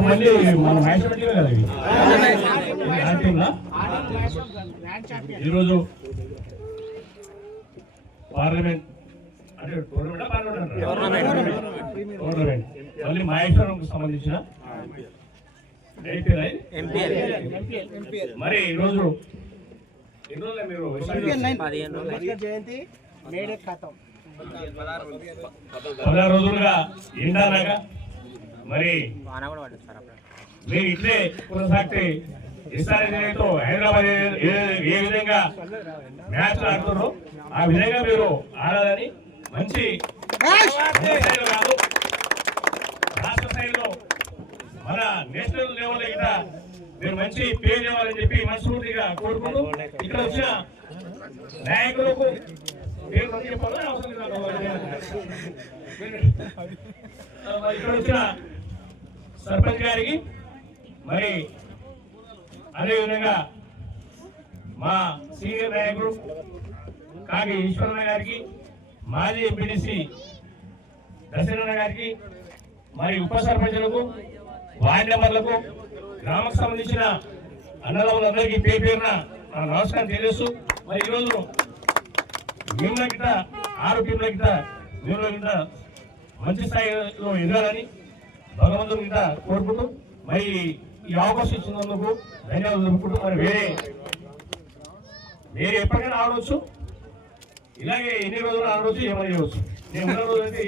మళ్ళీ మన మ్యాచ్ పెట్టిన కదా ఈరోజు పార్లమెంట్ అంటే టోర్నమెంట్ మళ్ళీ మహేశ్వరంకు సంబంధించిన మరి ఈరోజు మీరు 16 రోజులుగా ఎండానగా మరి మీరు ఇట్లే కొనసాగితే ఎస్ఆర్ఏతో హైదరాబాద్ ఏ విధంగా మ్యాచ్ ఆడుతున్నారో ఆ విధంగా మీరు ఆడాలని మంచి కాదు రాష్ట్ర స్థాయిలో మన నేషనల్ లెవెల్ ఇక్కడ మీరు మంచి పేరు ఇవ్వాలని చెప్పి మనస్ఫూర్తిగా కోరుకుంటూ ఇక్కడ వచ్చిన నాయకులకు ఇక్కడ వచ్చిన సర్పంచ్ గారికి మరి అదేవిధంగా మా సీనియర్ నాయకుడు కాకి ఈశ్వరన్న గారికి మాజీ ఎంపీడీసీ దశరథ గారికి మరి ఉప సర్పంచులకు వార్డు మెంబర్లకు గ్రామకు సంబంధించిన అన్నదమ్ములందరికీ పేరున నమస్కారం తెలియజేస్తూ మరి ఈరోజు మేము గిట్ట 6 టీంల గిట్ట మేము గిట్ట మంచి స్థాయిలో ఎదగాలని భగవంతుని గిట్ట కోరుకుంటూ మరి ఈ అవకాశం ఇచ్చినందుకు ధన్యవాదాలు తెలుపుకుంటూ మరి వేరే ఎప్పటికైనా ఆడవచ్చు ఇలాగే ఎన్ని రోజులు ఆడవచ్చు ఏమని చేయవచ్చు నేను ఉన్న రోజు అయితే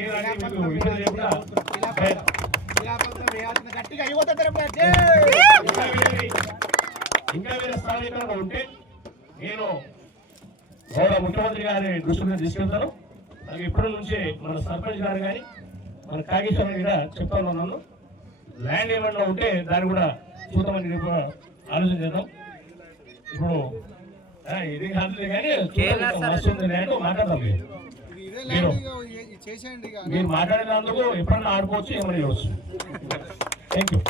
ఇంకా వేరే స్థానికంగా ఉంటే నేను గౌరవ ముఖ్యమంత్రి గారి దృష్టిని తీసుకెళ్తాను అలాగే ఇప్పటి నుంచే మన సర్పంచ్ గారు కానీ మన కాగేశ్వరం కూడా చెప్తా ఉన్నాను ల్యాండ్ ఏమన్నా ఉంటే దాన్ని కూడా చూద్దామని ఆలోచన చేద్దాం ఇప్పుడు ఇది కాదు కానీ ల్యాండ్ మాట్లాడదాం మీరు మాట్లాడినందుకు ఎప్పుడన్నా ఆడుకోవచ్చు ఏమని చేయవచ్చు థ్యాంక్ యూ